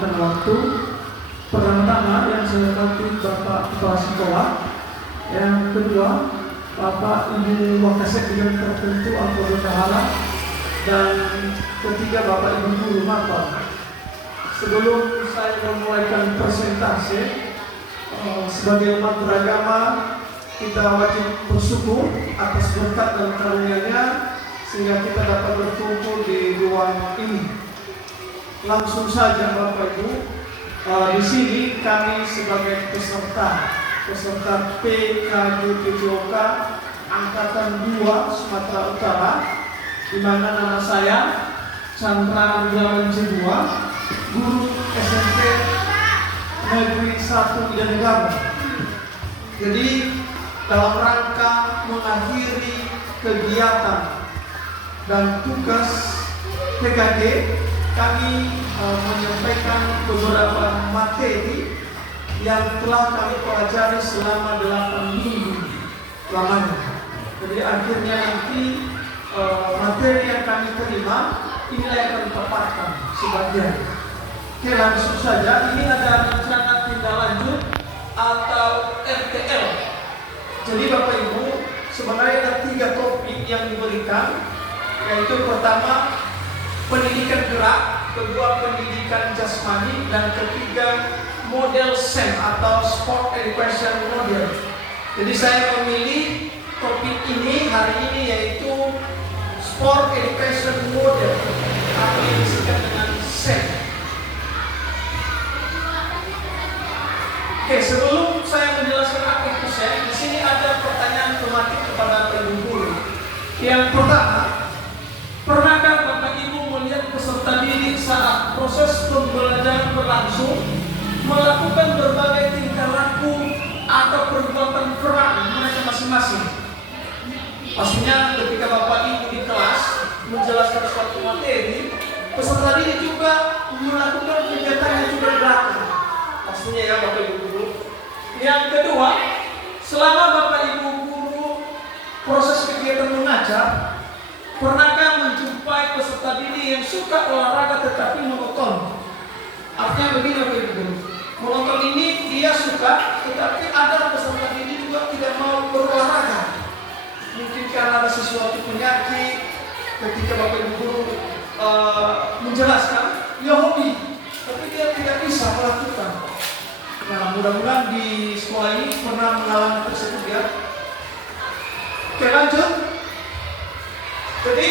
memakan waktu. Pertama-tama yang saya hormati Bapak Kepala Sekolah, yang kedua Bapak Ibu Wakasek Bidang Tertentu Alkohol Tahala, dan ketiga Bapak Ibu Guru Mata. Sebelum saya memulaikan presentasi, sebagai umat beragama kita wajib bersyukur atas berkat dan karunia-Nya sehingga kita dapat berkumpul di ruang ini. Langsung saja Bapak Ibu, di sini kami sebagai peserta PKGPJOK Angkatan 2 Sumatera Utara, di mana nama saya Chandra Ridwan Jebua, guru SMP Negeri 1 Jatinegara. Jadi dalam rangka mengakhiri kegiatan dan tugas PKG, kami menyampaikan beberapa materi yang telah kami pelajari selama 8 minggu lamanya. Jadi akhirnya nanti materi yang kami terima inilah yang kami paparkan sebagian. Oke, langsung saja. Ini ada rencana tindak lanjut atau RTL. Jadi Bapak Ibu, sebenarnya ada 3 topik yang diberikan, yaitu pertama pendidikan gerak, kedua pendidikan jasmani, dan ketiga model SEM atau Sport Education Model. Jadi saya memilih topik ini hari ini, yaitu Sport Education Model atau yang disingkat dengan SEM. Oke, sebelum saya menjelaskan apa itu SEM, di sini ada pertanyaan tematik kepada Ibu Guru. Yang pertama, pernahkah Bapak Ibu melihat peserta didik saat proses pembelajaran berlangsung melakukan berbagai tingkah laku atau perbuatan keras mereka masing-masing? Pastinya ketika Bapak Ibu di kelas menjelaskan suatu materi, peserta didik juga melakukan kegiatan yang sudah dilakukan. Pastinya ya Bapak Ibu Guru. Yang kedua, selama Bapak Ibu Guru proses kegiatan mengajar, pernahkah menjumpai peserta didik yang suka olahraga tetapi monoton? Artinya begini Bapak Ibu Guru, monoton ini dia suka, tetapi ada peserta didik juga tidak mau berolahraga. Mungkin karena ada sesuatu penyakit, ketika Bapak Ibu Guru menjelaskan, ya hobi, tapi dia tidak bisa melakukan. Nah, mudah-mudahan di sekolah ini pernah mengalami tersebut ya. Oke, lanjut. Jadi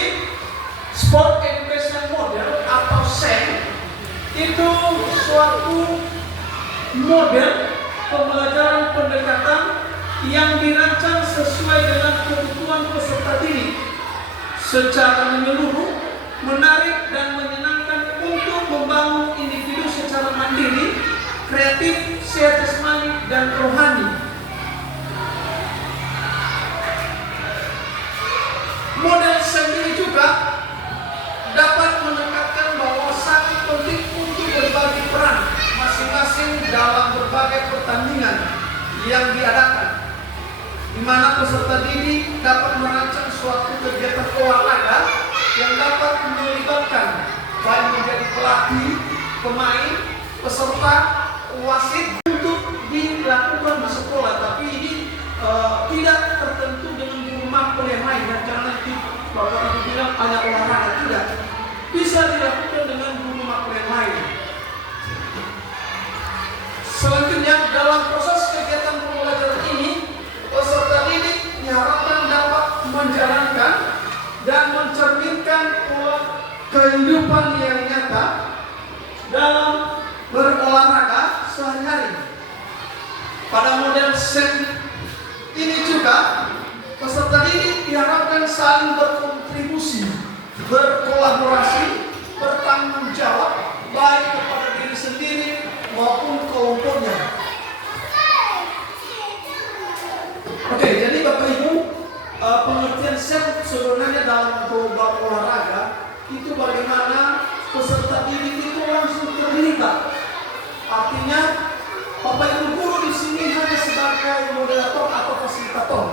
Sport Education Model atau SEM itu suatu model pembelajaran pendekatan yang dirancang sesuai dengan kebutuhan peserta didik secara menyeluruh, menarik dan menyenangkan untuk membangun individu secara mandiri, kreatif, sehat jasmani dan rohani. Model SEM ini juga dapat menekankan bahwa sangat penting untuk berbagi peran masing-masing dalam berbagai pertandingan yang diadakan, di mana peserta didik dapat merancang suatu kegiatan olahraga yang dapat melibatkan baik menjadi pelatih, pemain, peserta, wasit untuk dilakukan di sekolah. Tapi ini tidak tertentu dengan guru mapel yang lain, dan jangan nanti Bapak Ibu bilang hanya olahraga, tidak. Bisa dilakukan dengan guru mapel yang lain. Selanjutnya, dalam proses kegiatan pembelajaran ini, peserta didik diharapkan dapat menjalankan dan mencerminkan kehidupan yang nyata dalam berolahraga sehari-hari. Pada model SEM ini juga peserta didik diharapkan saling berkontribusi, berkolaborasi, bertanggung jawab baik kepada diri sendiri maupun kelompoknya. Oke, jadi Bapak Ibu, pengertian SEM sebenarnya dalam program olahraga itu bagaimana peserta didik itu langsung terlibat. Artinya Bapak Ibu guru di sini hanya sebagai moderator atau fasilitator.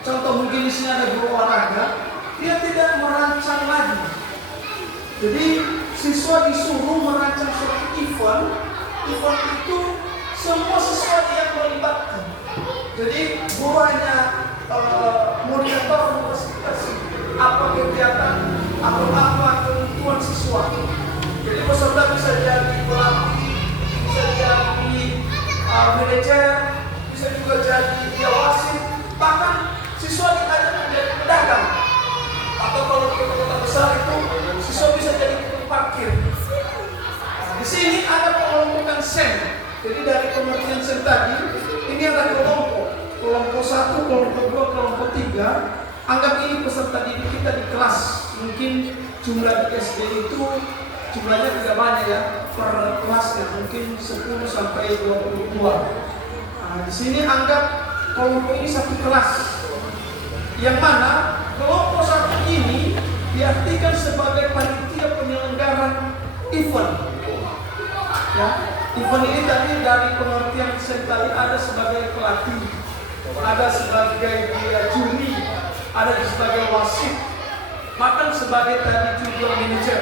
Contoh mungkin di sini ada guru olahraga, dia tidak merancang lagi. Jadi siswa disuruh merancang suatu event. Event itu semua siswa yang melibatkan. Jadi guru hanya moderator memfasilitasi apa kegiatan atau apa kebutuhan siswa. Jadi peserta bisa jadi pelatih, bisa jadi manajer, bisa juga jadi wasit, bahkan siswa diajak menjadi pedagang. Atau kalau di kota besar itu siswa bisa jadi tukang parkir. Di sini ada pengelompokan SEM. Jadi dari pengertian SEM tadi, ini ada kelompok 1, kelompok 2, kelompok 3. Anggap ini peserta didik kita di kelas. Mungkin jumlah di SD itu jumlahnya tidak banyak ya, per kelas ya, mungkin 10 sampai 22. Nah, di sini anggap kelompok ini satu kelas. Yang mana kelompok 1 ini diartikan sebagai panitia penyelenggaraan event. Ya, event ini tadi dari pengertian tadi ada sebagai pelatih, ada sebagai juri, ada sebagai wasit, bahkan sebagai tadi juga manajer.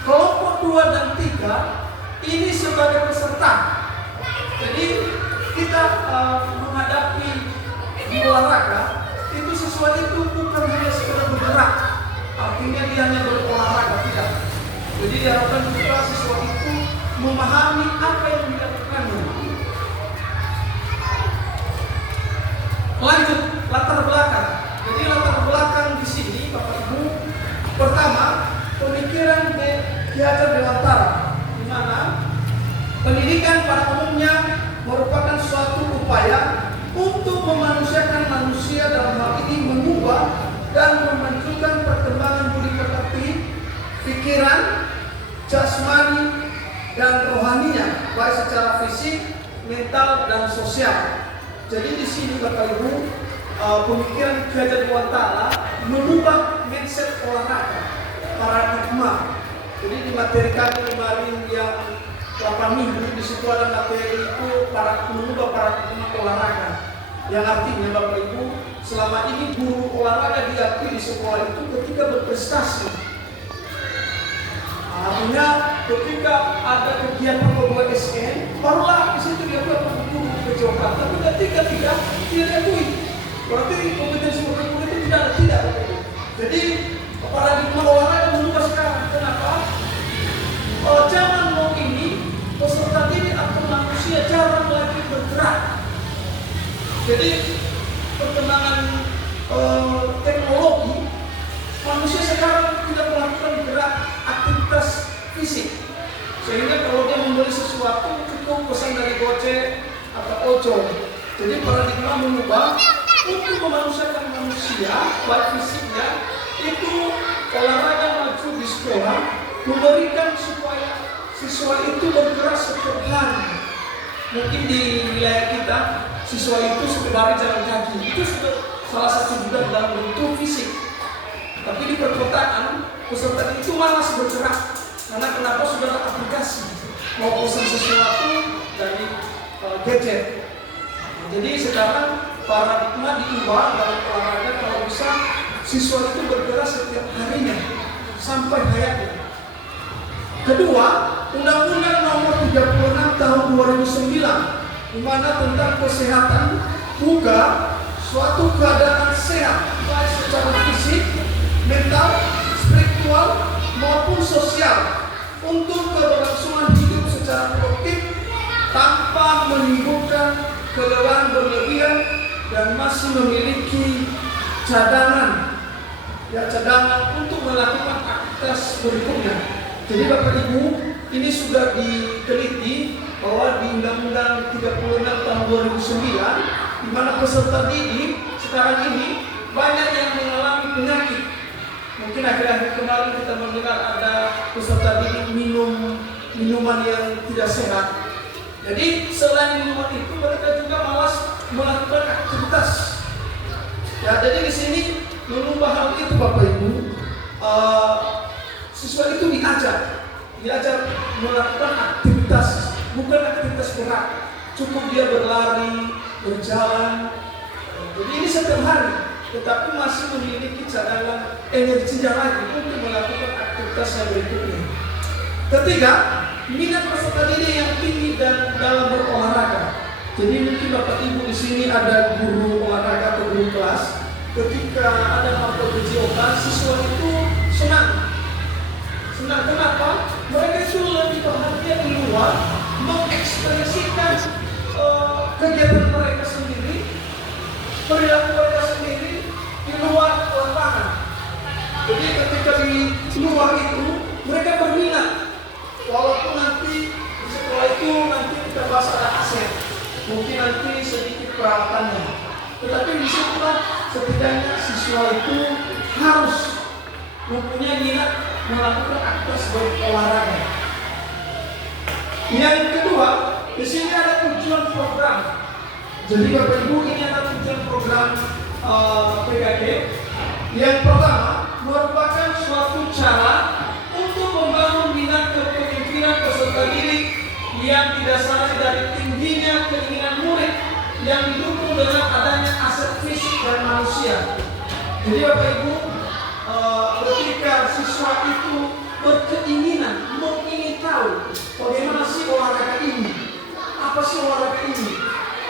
Kelompok 2 dan 3 ini sebagai peserta. Jadi kita menghadapi di olahraga itu siswa itu bukan hanya sekedar bergerak, artinya dia hanya berolahraga, tidak. Jadi diharapkan juga siswa itu memahami apa yang dilakukannya. Lanjut, latar belakang. Jadi latar belakang di sini Bapak Ibu, pertama pemikiran Ki Hajar Dewantara, di mana pendidikan pada umumnya merupakan suatu upaya untuk memanusiakan manusia, dalam hal ini mengubah dan memajukan perkembangan budi pekerti, pikiran, jasmani, dan rohaninya, baik secara fisik, mental, dan sosial. Jadi di sini Bapak Ibu, pemikiran Ki Hajar Dewantara mengubah mindset olahraga, paradigma. Jadi di materi kami kemarin yang 8 minggu, di situ ada materi itu mengubah paradigma olahraga. Yang artinya Bapak Ibu, selama ini guru olahraga diakui di sekolah itu ketika berprestasi. Artinya ketika ada kegiatan PBSN, barulah di situ dia buat guru kejokan. Tapi ketika tidak, dia diakui. Berarti kompetensi guru itu tidak. Jadi paradigma olahraga berubah sekarang. Kenapa? Zaman mau ini peserta didik atau manusia jarang lagi bergerak. Jadi perkembangan teknologi, manusia sekarang tidak melakukan gerak aktivitas fisik. Sehingga kalau dia membeli sesuatu cukup pesan dari Gojek atau ojol. Jadi paradigma mengubah untuk memanusiakan manusia, baik fisiknya, itu olahraga maju di sekolah, memberikan supaya siswa itu bergerak setiap hari. Mungkin di wilayah kita siswa itu sekedar jalan kaki, itu sudah salah satu juga dalam bentuk fisik. Tapi di perkotaan peserta itu malas bergerak karena kenapa sudah ada aplikasi mau pesan sesuatu dari gadget. Jadi sekarang paradigma diubah dalam olahraga, kalau bisa siswa itu bergerak setiap harinya sampai hayatnya. Kedua, Undang-Undang Nomor 36 Tahun 2009, di mana tentang kesehatan juga suatu keadaan sehat baik secara fisik, mental, spiritual maupun sosial untuk keberlangsungan hidup secara produktif tanpa menimbulkan kelelahan berlebihan dan masih memiliki cadangan untuk melakukan aktivitas berikutnya. Jadi Bapak Ibu, ini sudah diteliti bahwa di Undang-Undang 36 tahun 2009, di mana peserta didik sekarang ini banyak yang mengalami penyakit. Mungkin akhir-akhir kemarin kita mendengar ada peserta didik minum minuman yang tidak sehat. Jadi selain minuman itu mereka juga malas melakukan aktivitas. Ya, jadi di sini mengubah hal itu Bapak Ibu. Siswa itu diajar melakukan aktivitas, bukan aktivitas berat. Cukup dia berlari, berjalan. Jadi ini setiap hari. tetapi masih memiliki cadangan energinya lagi untuk melakukan aktivitas yang berikutnya. Ketiga, minat peserta didik yang tinggi dan dalam berolahraga. Jadi mungkin Bapak Ibu di sini ada guru olahraga atau guru kelas. Ketika ada mapel kejuaraan, siswa itu senang. Senang kenapa? Mereka itu lebih bahagia di luar, mengekspresikan kegiatan mereka sendiri, perilaku mereka sendiri di luar lapangan. Jadi ketika di luar itu mereka berminat. Walaupun nanti di sekolah itu nanti kita bahas ada aset, mungkin nanti sedikit peralatannya. Tetapi di sekolah setidaknya siswa itu harus mempunyai minat melakukan aktivitas berolahraga. Yang kedua, di sini ada tujuan program. Jadi Bapak Ibu, ini ada tujuan program PKK. Yang pertama merupakan suatu cara untuk membangun minat kepemimpinan peserta didik yang didasari dari tingginya keinginan murid yang didukung dengan adanya aset fisik dan manusia. Jadi Bapak Ibu, ketika siswa itu berkeinginan, ingin tahu bagaimana sih olahraga ini, apa sih olahraga ini,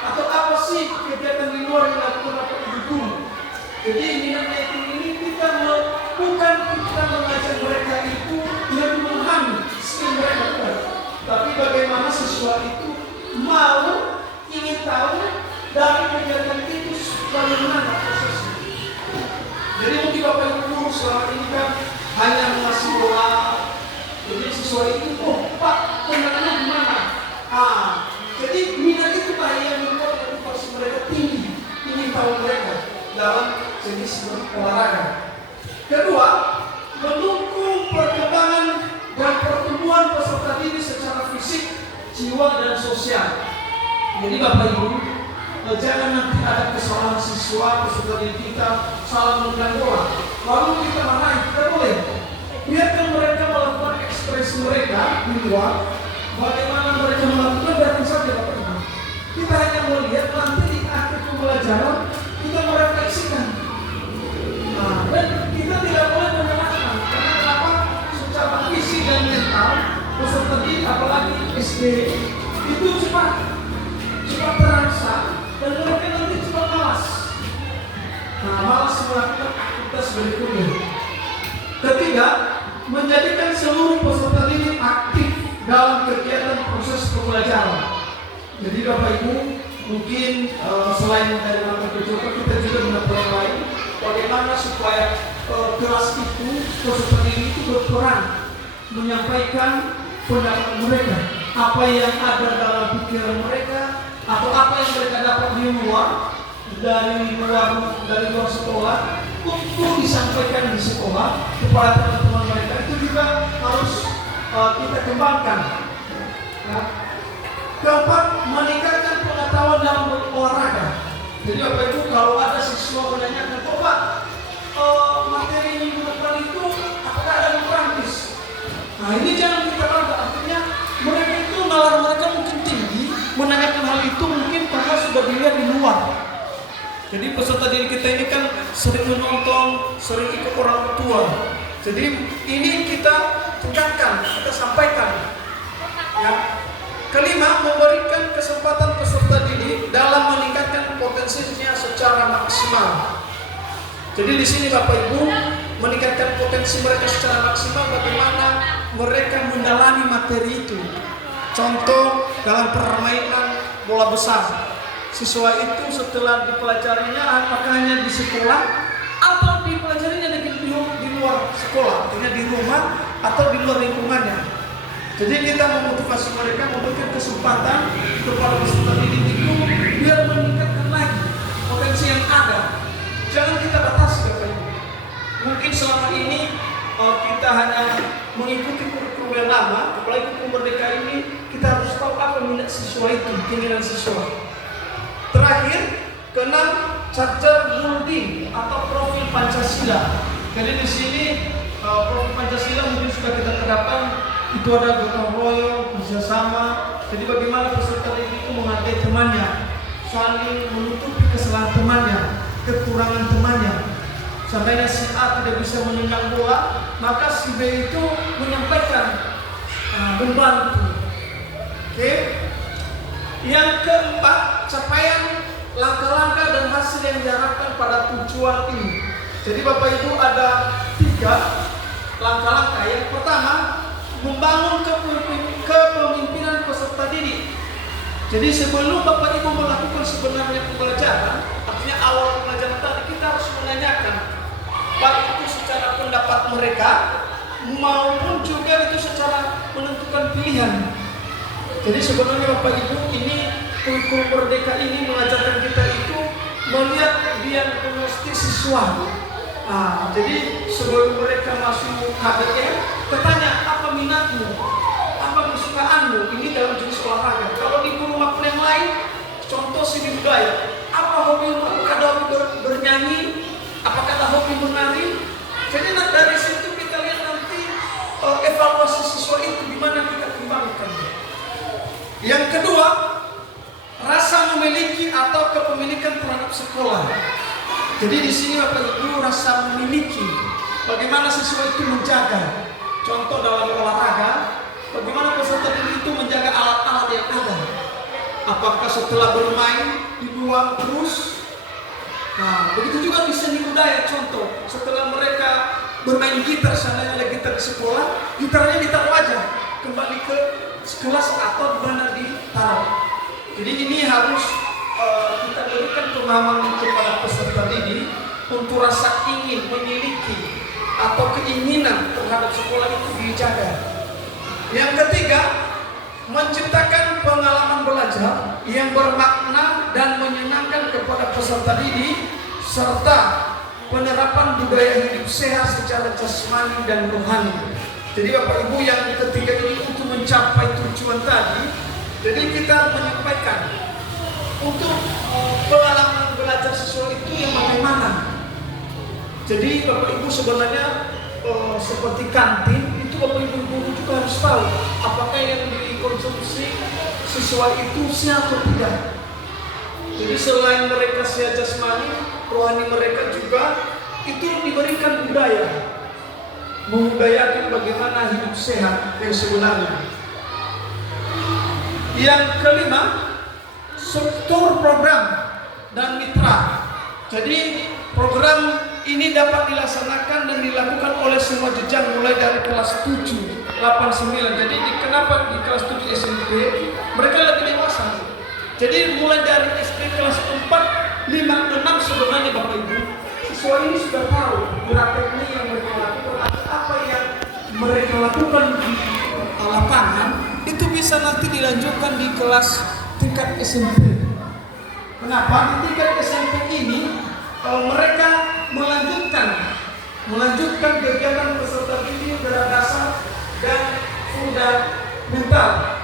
atau apa sih kegiatan di luar yang dilakukan Bapak Ibu guru. Jadi minatnya ini kita bukan kita mengajar mereka itu yang memahami skill mereka, tapi bagaimana siswa itu mau ingin tahu dari kegiatan itu bagaimana prosesnya. Jadi mungkin Bapak Ibu guru selama ini kan hanya mengasih bola, jadi siswa itu Pak tenaganya gimana? Jadi minat itu yang membuat motivasi mereka tinggi, ingin tahu mereka dalam jenis olahraga. Kedua, mendukung perkembangan dan pertumbuhan peserta didik secara fisik, jiwa dan sosial. Jadi Bapak Ibu, jangan nanti ada kesalahan siswa peserta didik kita salah menendang bola, lalu kita marahin, kita boleh. Biarkan mereka melakukan ekspresi mereka di luar. Bagaimana mereka melakukan, biarkan saja Bapak Ibu. Kita hanya melihat nanti di akhir pembelajaran kita merefleksikan. Dan kita tidak boleh menyalahkan. Karena kenapa? Secara fisik dan mental peserta didik apalagi SD itu cepat terangsang dan mereka nanti cepat malas. Malas melakukan aktivitas berikutnya. Ketiga, menjadikan seluruh peserta didik aktif dalam kegiatan proses pembelajaran. Jadi Bapak Ibu, mungkin selain dari mata kejuruan kita juga mendapatkan lain, bagaimana supaya kelas itu peserta didik itu berperan menyampaikan pendapat mereka, apa yang ada dalam pikiran mereka atau apa yang mereka dapat di luar dari luar sekolah untuk disampaikan di sekolah kepada teman-teman mereka. Itu juga harus kita kembangkan. Keempat, meningkatkan pengetahuan dalam berolahraga. Jadi Bapak Ibu, kalau ada siswa menanyakan, Pak, materi minggu depan itu apakah ada praktis? Ini jangan kita bangga. Artinya mereka itu nalar mereka mungkin tinggi, menanyakan hal itu mungkin karena sudah dilihat di luar. Jadi peserta didik kita ini kan sering menonton, sering ikut orang tua. Jadi ini kita tingkatkan, kita sampaikan. Ya. Kelima, memberikan kesempatan peserta didik dalam meningkatkan potensinya secara maksimal. Jadi di sini Bapak Ibu, meningkatkan potensi mereka secara maksimal bagaimana mereka mendalami materi itu. Contoh dalam permainan bola besar. Siswa itu setelah dipelajarinya apakah hanya di sekolah atau dipelajarinya di luar sekolah, artinya di rumah atau di luar lingkungannya. Jadi kita memotivasi mereka, memberikan kesempatan kepada peserta didik itu biar meningkatkan lagi potensi yang ada. Jangan kita batasi Bapak Ibu. Mungkin selama ini kita hanya mengikuti kurikulum yang lama, apalagi kurikulum merdeka ini kita harus tahu apa minat siswa itu, keinginan siswa. Terakhir, keenam, charter building atau profil Pancasila. Jadi di sini profil Pancasila mungkin sudah kita terapkan. Itu ada gotong royong, kerjasama. Jadi bagaimana peserta didik itu menghargai temannya, saling menutupi kesalahan temannya. kekurangan temannya. Sampainya si A tidak bisa menendang bola, maka si B itu menyampaikan, membantu. Oke. Yang keempat, capaian langkah-langkah dan hasil yang diharapkan pada tujuan ini. Jadi Bapak Ibu ada 3 langkah-langkah. Yang pertama, membangun kepemimpinan peserta didik. Jadi sebelum Bapak Ibu melakukan sebenarnya pembelajaran, artinya awal pembelajaran tadi kita harus menanyakan, baik itu secara pendapat mereka maupun juga itu secara menentukan pilihan. Jadi sebenarnya Bapak Ibu, ini kurikulum Merdeka ini mengajarkan kita itu melihat diagnostik siswa. Jadi sebelum mereka masuk KBM, bertanya apa minatmu, apa kesukaanmu, ini dalam jenis olahraga. Kalau di guru matkul yang lain, contoh seni budaya, apa hobimu, apakah ada hobi bernyanyi, apakah ada hobi menari. Jadi dari situ kita lihat nanti evaluasi siswa itu di mana kita kembangkan. Yang kedua, rasa memiliki atau kepemilikan terhadap sekolah. Jadi di sini Bapak Ibu, rasa memiliki, bagaimana siswa itu menjaga. Contoh dalam olahraga, bagaimana peserta didik itu menjaga alat-alat yang ada. Apakah setelah bermain dibuang terus? Begitu juga di seni budaya. Contoh, setelah mereka bermain gitar, seandainya ada gitar di sekolah, gitarnya ditaruh aja, kembali ke kelas atau di mana ditaruh. Jadi ini harus kita berikan pemahaman kepada peserta didik untuk rasa ingin memiliki atau keinginan terhadap sekolah itu dijaga. Yang ketiga, menciptakan pengalaman belajar yang bermakna dan menyenangkan kepada peserta didik serta penerapan budaya hidup sehat secara jasmani dan rohani. Jadi Bapak Ibu, yang ketiga ini untuk mencapai tujuan tadi, jadi kita menyampaikan untuk pengalaman belajar siswa itu yang bagaimana. Jadi Bapak Ibu sebenarnya seperti kantin itu Bapak Ibu guru juga harus tahu apakah yang dikonsumsi siswa itu sehat atau tidak. Jadi selain mereka sehat jasmani, rohani mereka juga itu diberikan budaya, membudayakan bagaimana hidup sehat yang sebenarnya. Yang kelima, struktur program dan mitra. Jadi program ini dapat dilaksanakan dan dilakukan oleh semua jenjang mulai dari kelas 7, 8, 9. Jadi kenapa di kelas 7 SMP mereka lebih dewasa. Jadi mulai dari SD kelas 4, 5, 6 sebenarnya Bapak Ibu, siswa ini sudah tahu prakteknya yang mereka lakukan, apa yang mereka lakukan di lapangan itu bisa nanti dilanjutkan di kelas tingkat SMP. Kenapa? Di tingkat SMP ini mereka melanjutkan kegiatan peserta didik dari dasar dan fundamental.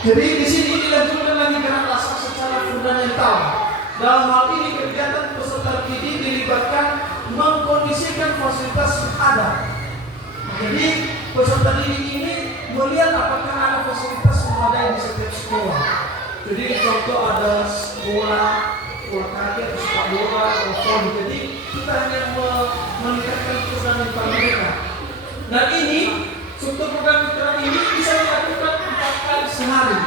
Jadi di sini dilanjutkan lagi dengan dasar secara fundamental. Dalam hal ini kegiatan peserta didik dilibatkan mengkondisikan fasilitas yang ada. Jadi peserta didik ini melihat apakah ada fasilitas yang ada di setiap sekolah. Jadi contoh ada bola kaki atau sepak bola atau volley. Jadi kita hanya meningkatkan fundamental mereka. Dan ini struktur program mitra ini bisa dilakukan 4 kali sehari.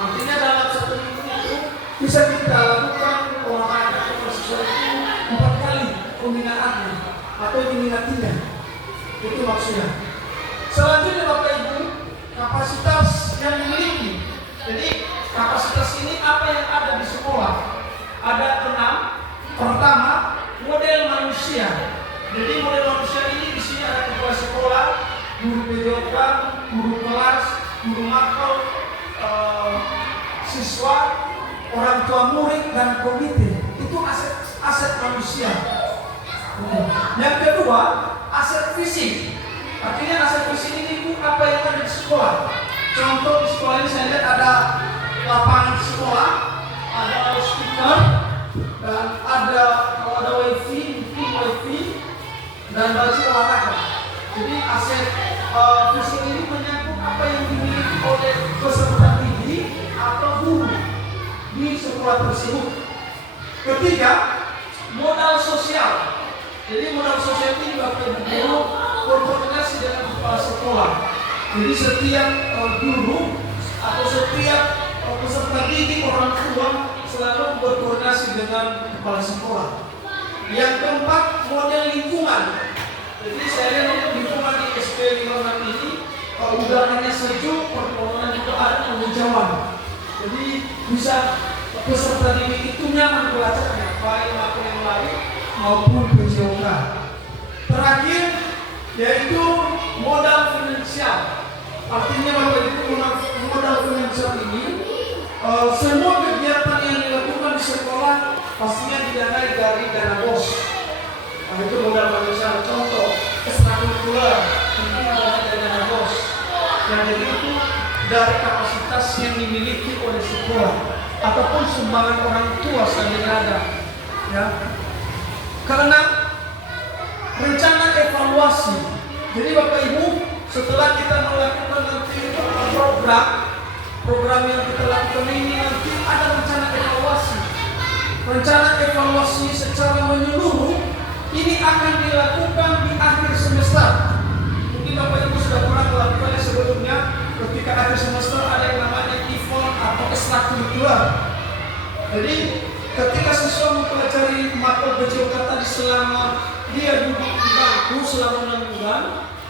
Artinya dalam 1 minggu itu bisa kita lakukan olahraga kepada siswa itu 4 kali pembinaannya atau diminatinya. Itu maksudnya. Selanjutnya Bapak Ibu, kapasitas yang dimiliki. Jadi kapasitas ini apa yang ada di sekolah? Ada 6. Pertama, model manusia. Jadi model manusia ini di sini ada kepala sekolah, guru PJK, guru kelas, guru makro, siswa, orang tua murid dan komite. Itu aset manusia. Yang kedua, aset fisik. Artinya aset fisik ini itu apa yang ada di sekolah. Contoh di sekolah ini saya lihat ada lapangan sekolah, ada speaker, dan ada kalau ada aset visi ini menyangkut apa yang dimiliki oleh peserta didik atau guru di sekolah tersebut. Ketiga, modal sosial. Jadi modal sosial ini Bapak Ibu guru berkoordinasi dengan kepala sekolah. Jadi setiap guru atau setiap peserta didik orang tua selalu berkoordinasi dengan kepala sekolah. Yang keempat, model lingkungan. Jadi saya lihat untuk lingkungan di SP 56 ini udaranya sejuk, pertolongan juga ada penghijauan. Jadi bisa peserta didik itu nyaman belajarnya, baik maupun yang lain maupun PJOK. Terakhir yaitu modal finansial. Artinya Bapak Ibu, modal finansial ini semua kegiatan yang dilakukan di sekolah pastinya didanai dari dana BOS. Nah, itu modal finansial. Contoh ekstrakurikuler mungkin ada dana BOS. Yang jadi itu dari kapasitas yang dimiliki oleh sekolah ataupun sumbangan orang tua seandainya ada. Ya. Keenam, rencana evaluasi. Jadi Bapak Ibu, setelah kita melakukan nanti program yang kita lakukan ini, nanti ada rencana evaluasi. Rencana evaluasi secara menyeluruh ini akan dilakukan di akhir semester. Mungkin Bapak Ibu sudah pernah melakukannya sebelumnya. Ketika akhir semester ada yang namanya event atau ekstrakurikuler. Jadi ketika siswa mempelajari materi PJOK tadi selama dia duduk di bangku selama 6 bulan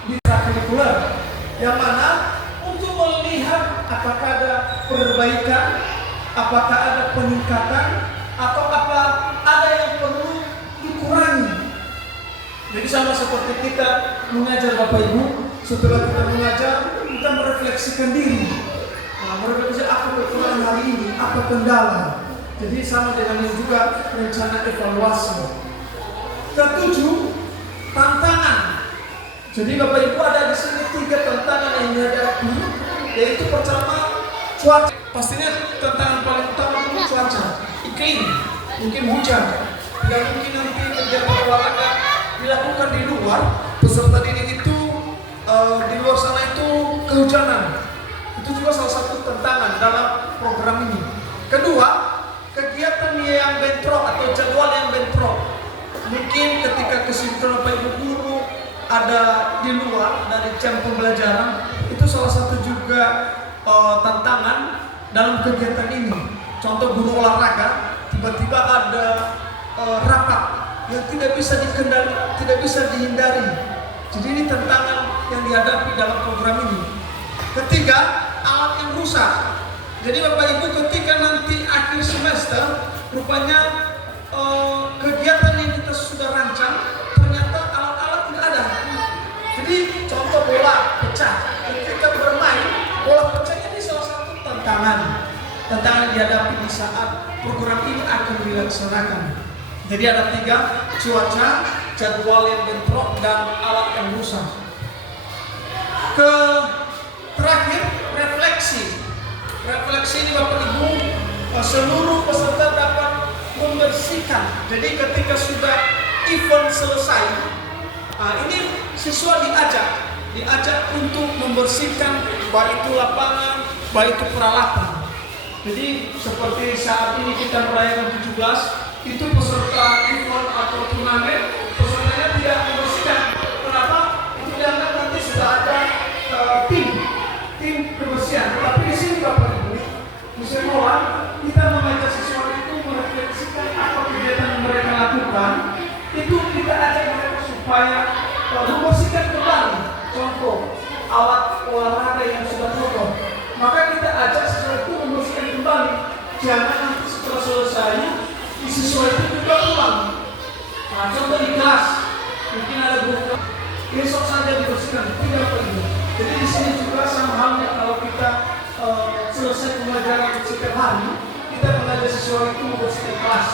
di ekstrakurikuler, yang mana untuk melihat apakah ada perbaikan, apakah ada peningkatan, atau apa ada yang perlu dikurangi. Jadi sama seperti kita mengajar Bapak Ibu, setelah kita mengajar kita merefleksikan diri. Nah, merefleksi apa kekurangan hari ini, apa kendala. Jadi sama dengan yang juga rencana evaluasi. Ketujuh, tantangan. Jadi Bapak Ibu ada di sini 3 tantangan yang dihadapi, yaitu pertama cuaca. Pastinya tantangan paling utama itu cuaca, iklim, mungkin hujan. Tidak mungkin nanti kegiatan olahraga dilakukan di luar, peserta didik itu di luar sana itu kehujanan. Itu juga salah satu tantangan dalam program ini. Kedua, kegiatan yang bentrok atau jadwal yang bentrok. Mungkin ketika kesibukan Bapak Ibu guru ada di luar dari jam pembelajaran, itu salah satu juga tantangan dalam kegiatan ini. Contoh guru olahraga, tiba-tiba ada rapat yang tidak bisa dikendali, tidak bisa dihindari. Jadi ini tantangan yang dihadapi dalam program ini. Ketiga, alat yang rusak. Jadi Bapak Ibu ketika nanti akhir semester, rupanya kegiatan yang kita sudah rancang ternyata alat-alat tidak ada. Jadi contoh bola pecah, ketika bermain bola pecah ini salah satu tantangan yang dihadapi di saat program ini akan dilaksanakan. Jadi ada 3, cuaca, jadwal yang bentrok, dan alat yang rusak. Terakhir, refleksi. Refleksi ini Bapak Ibu, seluruh peserta dapat membersihkan. Jadi ketika sudah event selesai, ini siswa diajak untuk membersihkan baik itu lapangan, baik itu peralatan. Jadi seperti saat ini kita merayakan 17, itu peserta event atau turnamen, pesertanya tidak membersihkan. Kenapa? Itu dianggap nanti sudah ada tim kebersihan. Tapi di sini Bapak Ibu, di sekolah kita mengajak siswa itu merefleksikan apa kegiatan yang mereka lakukan. Itu kita ajak mereka supaya membersihkan kembali. Contoh alat olahraga yang sudah kotor, maka kita ajak siswa itu membersihkan kembali. Jangan nanti setelah selesai siswa itu juga pulang. Nah, contoh di kelas, mungkin ada guru besok saja dibersihkan, tidak perlu. Jadi di sini juga sama halnya kalau kita selesai pembelajaran setiap hari, kita mengajar siswa itu membersihkan kelas.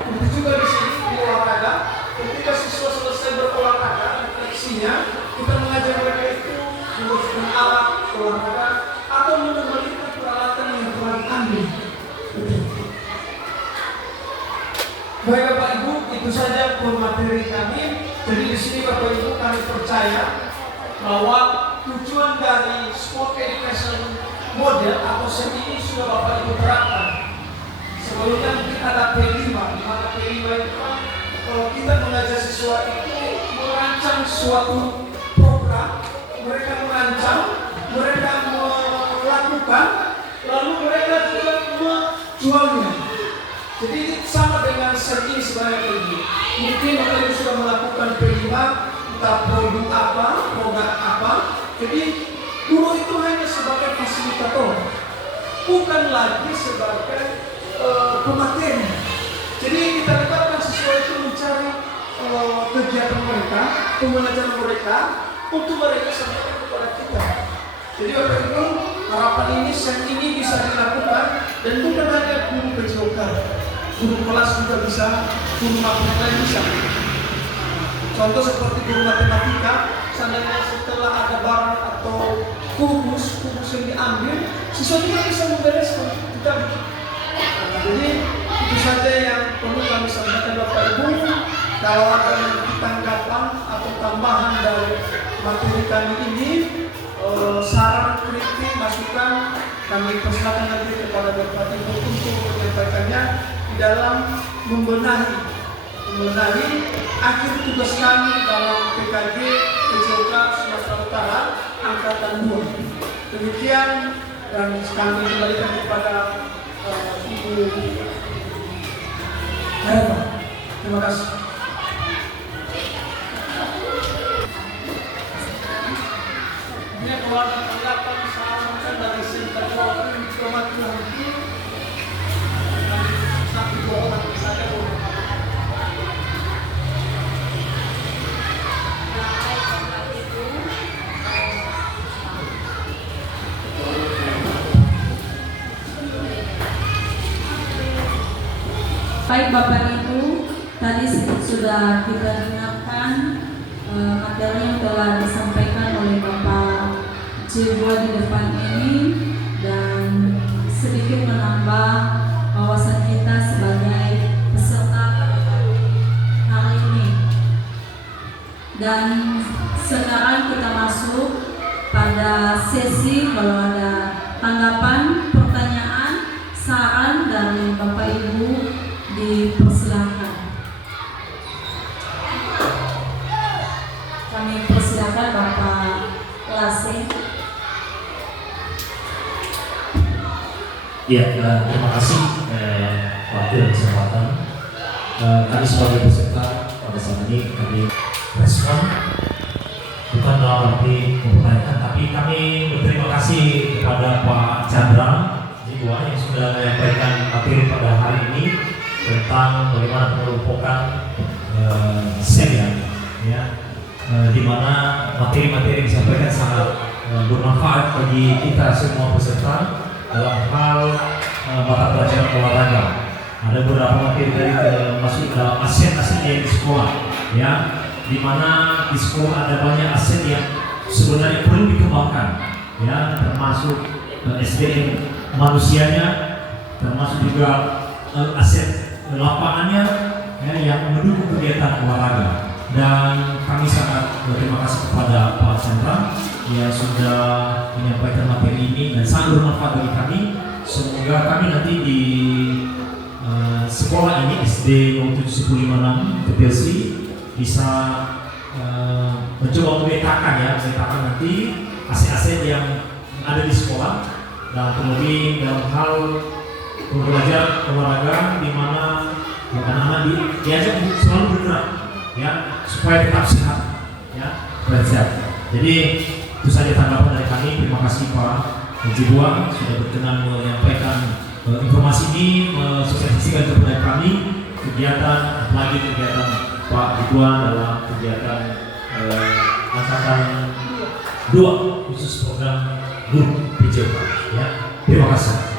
Begitu juga di sini di olahraga, ketika siswa selesai berolahraga, refleksinya kita mengajar mereka itu membersihkan alat olahraga atau mengembalikan peralatan yang telah diambil. Baik Bapak Ibu, itu saja materi kami. Jadi di sini Bapak Ibu kami percaya bahwa tujuan dari Sport Education Model atau SEM ini sudah Bapak Ibu terapkan. Sebelumnya mungkin ada P5, di mana P5 itu kan kalau kita mengajar siswa itu merancang suatu program, mereka merancang, mereka melakukan, lalu mereka juga menjualnya. Jadi sama dengan SEM ini sebenarnya ini. Mungkin Bapak Ibu sudah melakukan P5, entah produk apa, program apa. Jadi guru itu hanya sebagai fasilitator, bukan lagi sebagai pemateri. Jadi kita letakkan siswa itu mencari kegiatan mereka, pembelajaran mereka, untuk mereka sampaikan kepada kita. Jadi Bapak Ibu, harapan ini, SEM ini bisa dilakukan dan bukan hanya guru PJOK, guru kelas juga bisa, guru matematika bisa. Contoh seperti guru matematika, seandainya setelah ada barang atau kubus yang diambil, siswa juga bisa membereskan kita. Jadi itu saja yang perlu kami sampaikan Bapak Ibu. Kalau ada tanggapan atau tambahan dari materi kami ini, saran, kritik, masukan, kami persilakan nanti kepada Bapak Ibu untuk menyampaikannya di dalam membenahi akhir tugas kami dalam PKG PJOK Sumatera Utara Angkatan 2. Demikian, dan kami kembalikan kepada Ibu Herma. Terima kasih. Ini keluar tanggapan saran dari Sinter Informasi satu dua orang saja boleh. Baik Bapak Ibu, tadi sudah kita dengarkan materi yang telah disampaikan oleh Bapak Jiwa di depan ini, dan sedikit menambah wawasan kita sebagai peserta hari ini. Dan sekarang kita masuk pada sesi kalau ada tanggapan, pertanyaan, saran dari Bapak Ibu, dipersilakan. Kami persilakan Bapak Lase. Ya, terima kasih waktu dan kesempatan. Kami sebagai peserta pada saat ini kami respon, bukan dalam arti mempertanyakan, tapi kami berterima kasih kepada Pak Chandra Jiwa yang sudah menyampaikan materi pada hari ini tentang bagaimana pengelompokan SEM, ya, di mana materi-materi yang disampaikan sangat bermanfaat bagi kita semua peserta dalam hal mata pelajaran olahraga. Ada beberapa materi dari masuk dalam aset-aset yang di sekolah, ya, di mana di sekolah ada banyak aset yang sebenarnya perlu dikembangkan, ya, termasuk SDM manusianya, termasuk juga aset lapangannya, ya, yang mendukung kegiatan olahraga. Dan kami sangat berterima kasih kepada Pak Chandra yang sudah menyampaikan materi ini dan sangat bermanfaat bagi kami. Semoga kami nanti di sekolah ini SD 0756 TPLC bisa mencoba memetakan nanti aset-aset yang ada di sekolah, dan terlebih dalam hal belajar olahraga di mana anak-anak diajak selalu bergerak, ya, supaya tetap sehat, ya, sehat. Jadi itu saja tanggapan dari kami. Terima kasih Pak Jiwa sudah berkenan menyampaikan informasi ini, mensosialisasikan kepada kami kegiatan, apalagi kegiatan Pak Ridwan dalam kegiatan angkatan 2 khusus program guru PJOK, ya. Terima kasih.